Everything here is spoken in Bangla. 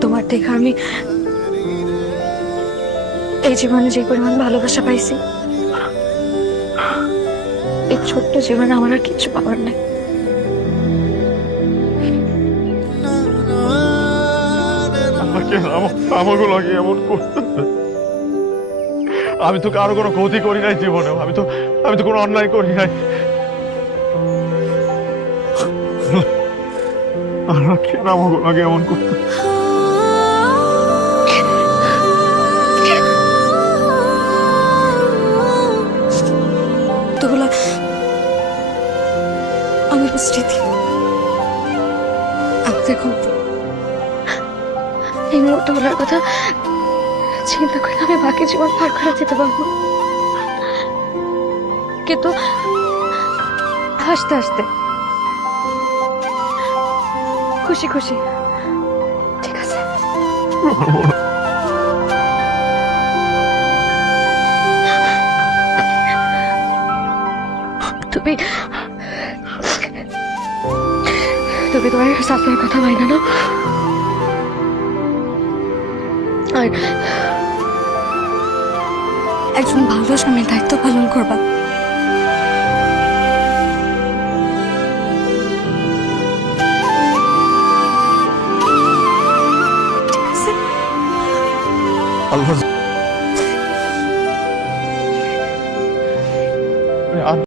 তোমার দেখা আমি এই জীবনে যে পরিমাণ ভালোবাসা পাইছি, এই ছোট্ট জীবনে আমার আর কিছু পাওয়ার নেই। আমাকে আমাকে লাগে এমন করতে, আমি তো কারো কোনো ক্ষতি করি নাই জীবনেও, আমি তো কোনো অন্যায় করি নাই। আমাকে আমাকে লাগে এমন করতে। তোগুলা আমার স্মৃতি, দেখো এই মুহূর্তগুলোর কথা চিন্তা করে আমি বাকি জীবন পার করে যেতে পারবো, কিন্তু হাসতে হাসতে খুশি খুশি, ঠিক আছে? তুমি তুমি তোমার সাথের কথা মাইনা নাও, আর একজন ভালো স্বামীর দায়িত্ব পালন করবা। আল্লাহ